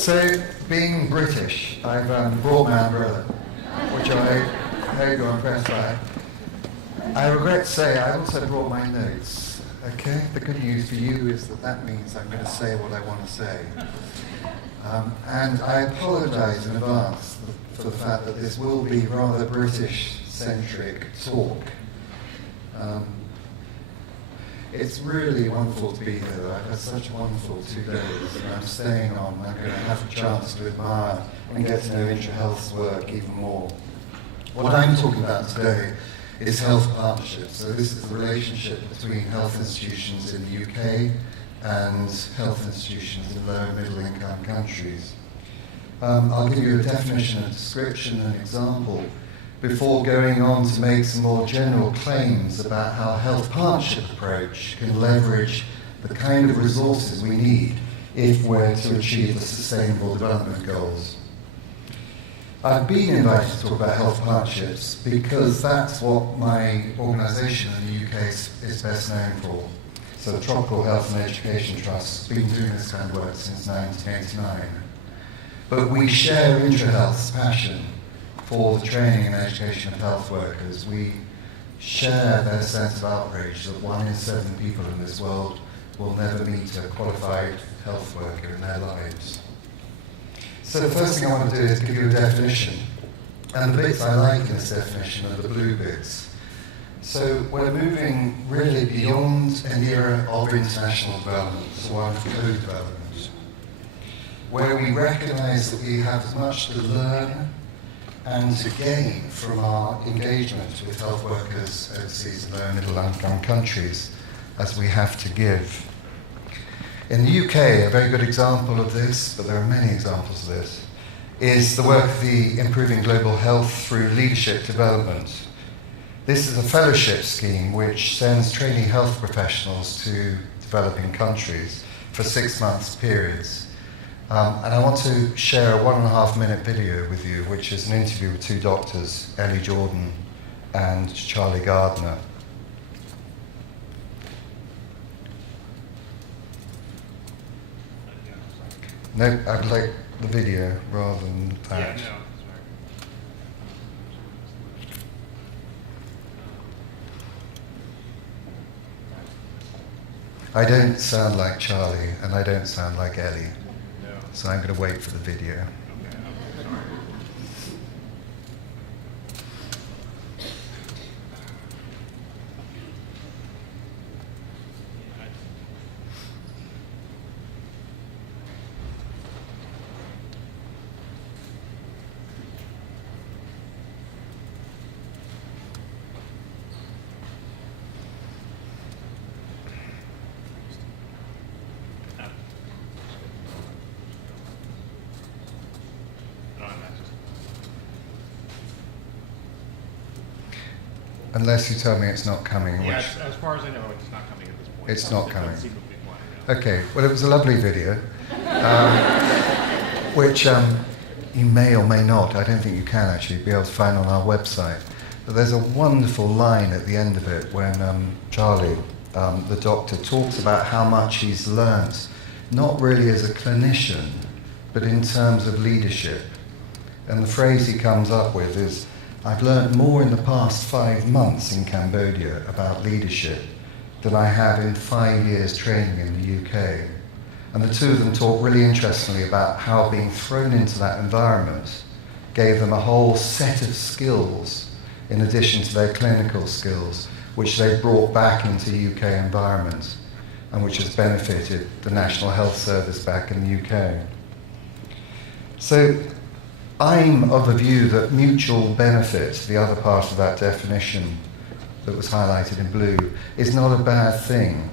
So, being British, I've brought my umbrella, which I hope you're impressed by. I regret to say I also brought my notes. Okay, the good news for you is that means I'm going to say what I want to say. And I apologise in advance for the fact that this will be rather British-centric talk. It's really wonderful to be here. I've had such wonderful 2 days, and I'm staying on. I'm going to have a chance to admire and get to know IntraHealth's work even more. What I'm talking about today is health partnerships. So this is the relationship between health institutions in the UK and health institutions in low and middle income countries. I'll give you a definition, a description, and an example before going on to make some more general claims about how a health partnership approach can leverage the kind of resources we need if we're to achieve the Sustainable Development Goals. I've been invited to talk about health partnerships because that's what my organisation in the UK is best known for. So the Tropical Health and Education Trust has been doing this kind of work since 1989. But we share IntraHealth's passion for the training and education of health workers. We share their sense of outrage that 1 in 7 people in this world will never meet a qualified health worker in their lives. So the first thing I want to do is give you a definition. And the bits I like in this definition are the blue bits. So we're moving really beyond an era of international development, so one of Codevelopment, where we recognise that we have as much to learn and to gain from our engagement with health workers overseas in low and middle income countries as we have to give. In the UK, a very good example of this, but there are many examples of this, is the work of the Improving Global Health through Leadership Development. This is a fellowship scheme which sends trainee health professionals to developing countries for 6 months periods. And I want to share a 1.5-minute video with you, which is an interview with 2 doctors, Ellie Jordan and Charlie Gardner. No, I'd like the video rather than that. Yeah, no. I don't sound like Charlie, and I don't sound like Ellie. So I'm going to wait for the video. Unless you tell me it's not coming. Yeah, as far as I know, it's not coming at this point. It's not coming. Quiet, okay, well, it was a lovely video, which you may or may not, I don't think you can actually, be able to find on our website. But there's a wonderful line at the end of it when Charlie, the doctor, talks about how much he's learnt, not really as a clinician, but in terms of leadership. And the phrase he comes up with is, I've learned more in the past 5 months in Cambodia about leadership than I have in 5 years training in the UK. And the 2 of them talk really interestingly about how being thrown into that environment gave them a whole set of skills in addition to their clinical skills, which they brought back into the UK environment and which has benefited the National Health Service back in the UK. So I'm of the view that mutual benefit, the other part of that definition that was highlighted in blue, is not a bad thing.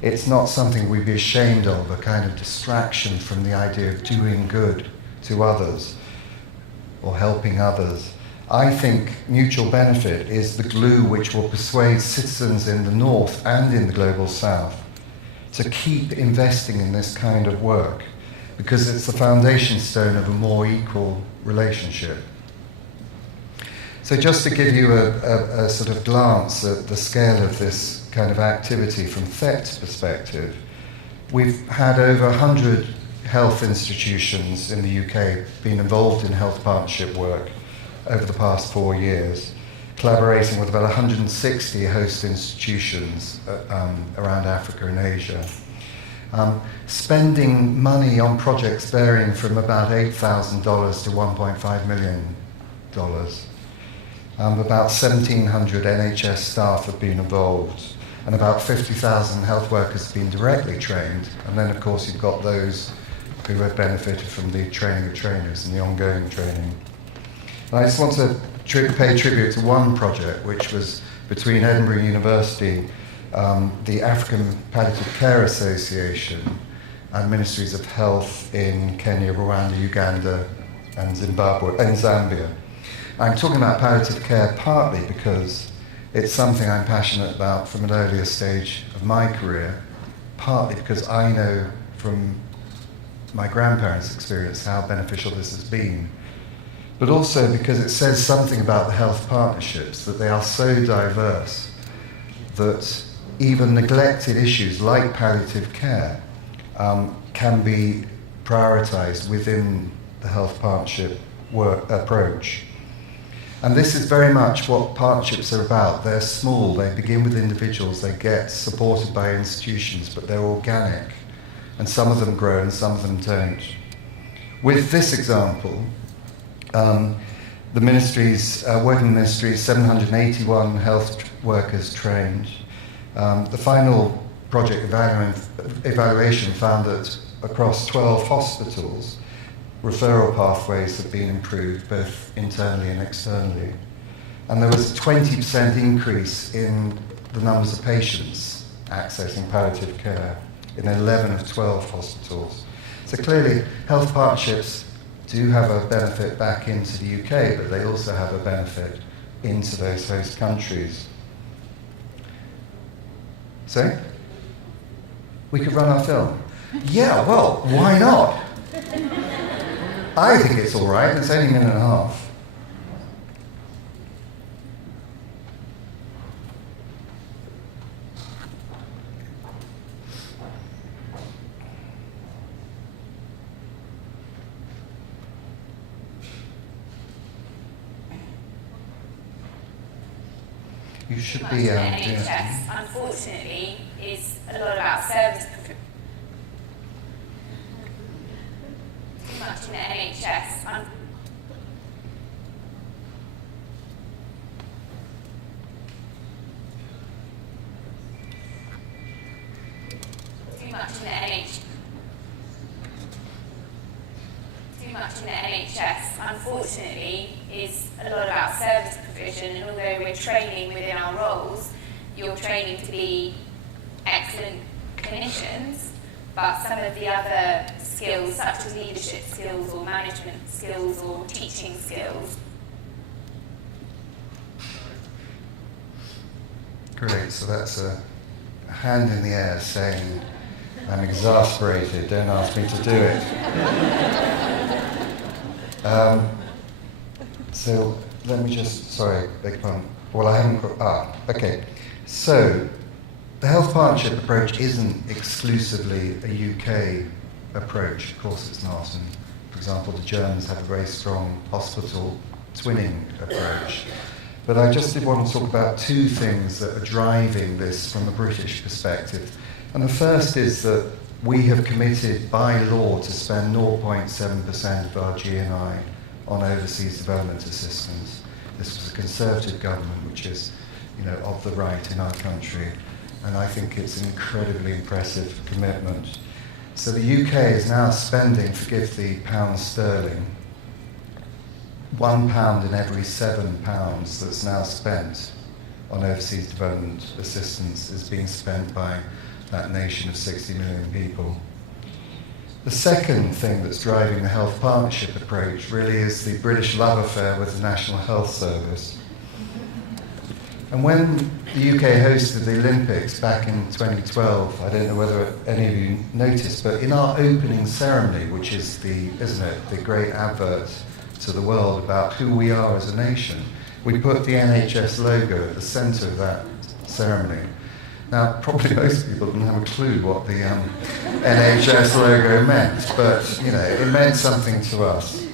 It's not something we'd be ashamed of, a kind of distraction from the idea of doing good to others or helping others. I think mutual benefit is the glue which will persuade citizens in the North and in the Global South to keep investing in this kind of work, because it's the foundation stone of a more equal relationship. So just to give you a sort of glance at the scale of this kind of activity from THET's perspective, we've had over 100 health institutions in the UK been involved in health partnership work over the past 4 years, collaborating with about 160 host institutions around Africa and Asia. Spending money on projects varying from about $8,000 to $1.5 million. About 1,700 NHS staff have been involved, and about 50,000 health workers have been directly trained. And then, of course, you've got those who have benefited from the training of trainers and the ongoing training. And I just want to pay tribute to one project, which was between Edinburgh University, the African Palliative Care Association, and Ministries of Health in Kenya, Rwanda, Uganda, and Zambia. I'm talking about palliative care partly because it's something I'm passionate about from an earlier stage of my career, partly because I know from my grandparents' experience how beneficial this has been, but also because it says something about the health partnerships, that they are so diverse that even neglected issues like palliative care can be prioritised within the health partnership approach. And this is very much what partnerships are about. They're small, they begin with individuals, they get supported by institutions, but they're organic. And some of them grow and some of them don't. With this example, the ministries, working ministries, 781 health workers trained. The final project evaluation found that across 12 hospitals, referral pathways have been improved both internally and externally. And there was a 20% increase in the numbers of patients accessing palliative care in 11 of 12 hospitals. So clearly, health partnerships do have a benefit back into the UK, but they also have a benefit into those host countries. So, we could run our film. Yeah, well, why not? I think it's all right. It's only a minute and a half. You should be. NHS, unfortunately, is a lot about service. Too much in the NHS. Too much in the NHS, unfortunately, is a lot about service provision, and although we're training within our roles, you're training to be excellent clinicians, but some of the other skills, such as leadership skills or management skills or teaching skills. Great, so that's a hand in the air saying, I'm exasperated, don't ask me to do it. So let me just, sorry, beg pardon. Well, I haven't got, okay. So the health partnership approach isn't exclusively a UK approach. Of course it's not. And for example, the Germans have a very strong hospital twinning approach. But I just did want to talk about two things that are driving this from a British perspective. And the first is that we have committed by law to spend 0.7% of our GNI on overseas development assistance. This was a Conservative government, which is, of the right in our country. And I think it's an incredibly impressive commitment. So the UK is now spending, forgive the pound sterling, £1 in every £7 that's now spent on overseas development assistance is being spent by that nation of 60 million people. The second thing that's driving the health partnership approach really is the British love affair with the National Health Service. And when the UK hosted the Olympics back in 2012, I don't know whether any of you noticed, but in our opening ceremony, which is the great advert to the world about who we are as a nation, we put the NHS logo at the centre of that ceremony. Now, probably most people didn't have a clue what the NHS logo meant, but it meant something to us.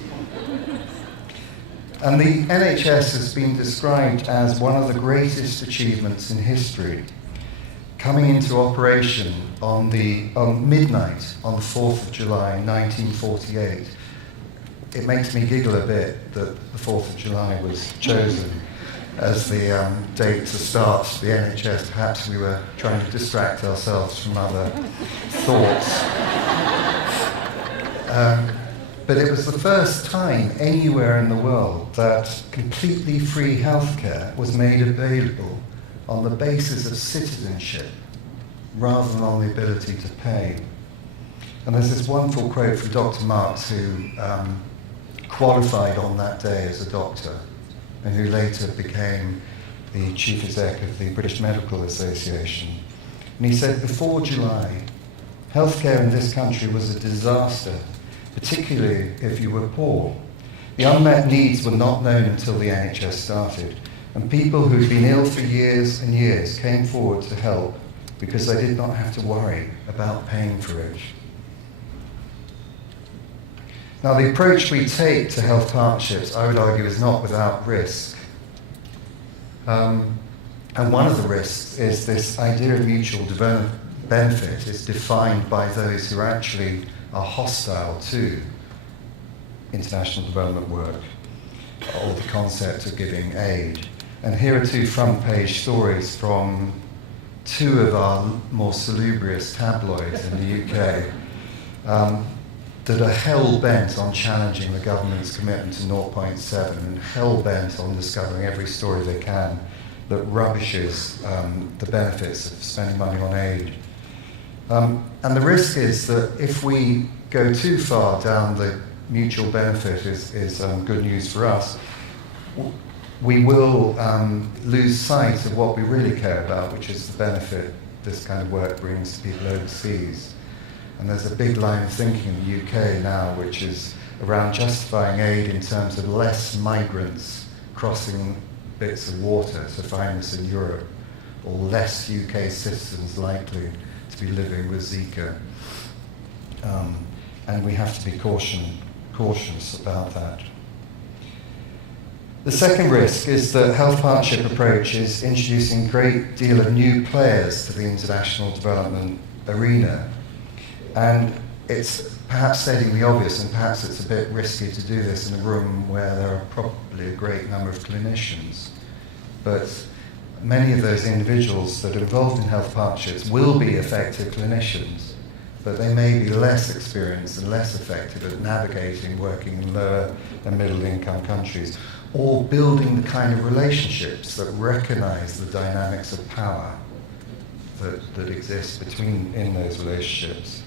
And the NHS has been described as one of the greatest achievements in history, coming into operation on midnight on the 4th of July 1948. It makes me giggle a bit that the 4th of July was chosen as the date to start the NHS. Perhaps we were trying to distract ourselves from other thoughts. But it was the first time anywhere in the world that completely free healthcare was made available on the basis of citizenship rather than on the ability to pay. And there's this wonderful quote from Dr. Marks, who qualified on that day as a doctor and who later became the chief exec of the British Medical Association. And he said, before July, healthcare in this country was a disaster, particularly if you were poor. The unmet needs were not known until the NHS started, and people who'd been ill for years and years came forward to help because they did not have to worry about paying for it. Now, the approach we take to health partnerships, I would argue, is not without risk. And one of the risks is this idea of mutual benefit is defined by those who actually are hostile to international development work, or the concept of giving aid. And here are two front-page stories from two of our more salubrious tabloids in the UK that are hell-bent on challenging the government's commitment to 0.7 and hell-bent on discovering every story they can that rubbishes the benefits of spending money on aid. And the risk is that if we go too far down the mutual benefit is good news for us, we will lose sight of what we really care about, which is the benefit this kind of work brings to people overseas. And there's a big line of thinking in the UK now, which is around justifying aid in terms of less migrants crossing bits of water to find us in Europe, or less UK citizens likely to be living with Zika. And we have to be cautious about that. The second risk is that health partnership approach is introducing a great deal of new players to the international development arena. And it's perhaps stating the obvious, and perhaps it's a bit risky to do this in a room where there are probably a great number of clinicians. But many of those individuals that are involved in health partnerships will be effective clinicians, but they may be less experienced and less effective at navigating working in lower and middle income countries, or building the kind of relationships that recognize the dynamics of power that exist in those relationships.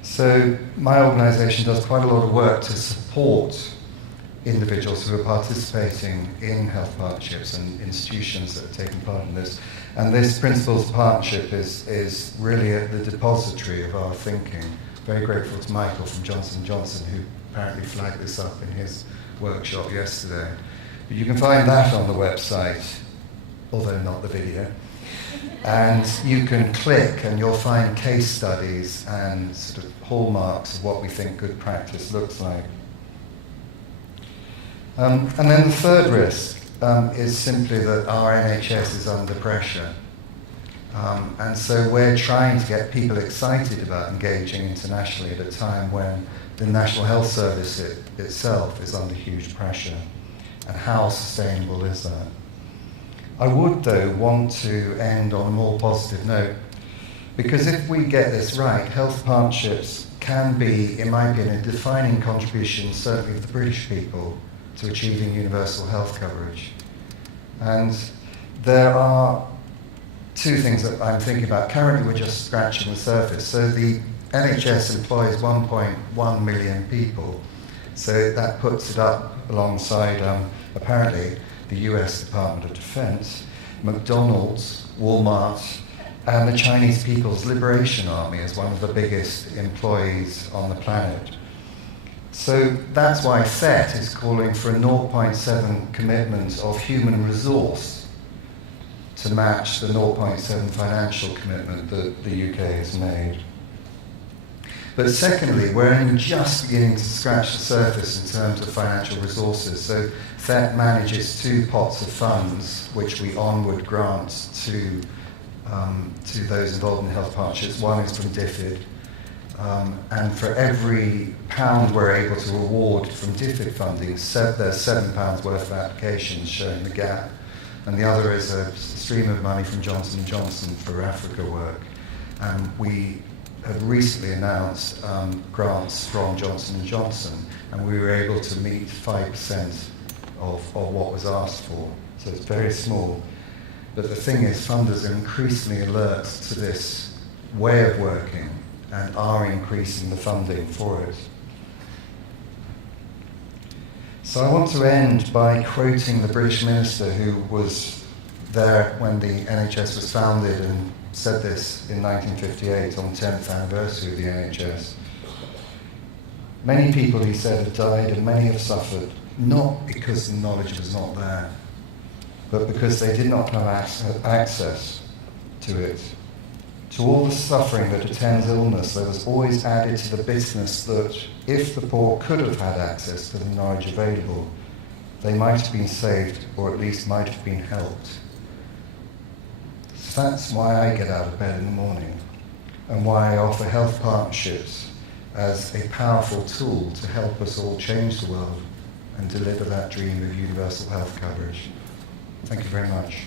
So my organisation does quite a lot of work to support individuals who are participating in health partnerships and institutions that are taking part in this. And this Principles of Partnership is really at the depository of our thinking. Very grateful to Michael from Johnson & Johnson, who apparently flagged this up in his workshop yesterday. But you can find that on the website, although not the video. And you can click and you'll find case studies and sort of hallmarks of what we think good practice looks like. And then the third risk is simply that our NHS is under pressure. And so we're trying to get people excited about engaging internationally at a time when the National Health Service itself is under huge pressure. And how sustainable is that? I would, though, want to end on a more positive note, because if we get this right, health partnerships can be, in my opinion, a defining contribution, certainly of the British people, to achieving universal health coverage. And there are two things that I'm thinking about. Currently, we're just scratching the surface. So the NHS employs 1.1 million people. So that puts it up alongside, apparently, the US Department of Defense, McDonald's, Walmart, and the Chinese People's Liberation Army as one of the biggest employees on the planet. So that's why FET is calling for a 0.7 commitment of human resource to match the 0.7 financial commitment that the UK has made. But secondly, we're only just beginning to scratch the surface in terms of financial resources. So THET manages 2 pots of funds, which we onward grant to those involved in health partnerships. One is from DFID, and for every £1 we're able to award from DFID funding, there's £7 worth of applications showing the gap. And the other is a stream of money from Johnson & Johnson for Africa work. And we have recently announced grants from Johnson & Johnson, and we were able to meet 5% of what was asked for. So it's very small. But the thing is, funders are increasingly alert to this way of working and are increasing the funding for it. So I want to end by quoting the British minister who was there when the NHS was founded and said this in 1958 on the 10th anniversary of the NHS. Many people, he said, have died and many have suffered, not because the knowledge was not there, but because they did not have access to it. To all the suffering that attends illness, there was always added to the bitterness that if the poor could have had access to the knowledge available, they might have been saved, or at least might have been helped. So that's why I get out of bed in the morning, and why I offer health partnerships as a powerful tool to help us all change the world and deliver that dream of universal health coverage. Thank you very much.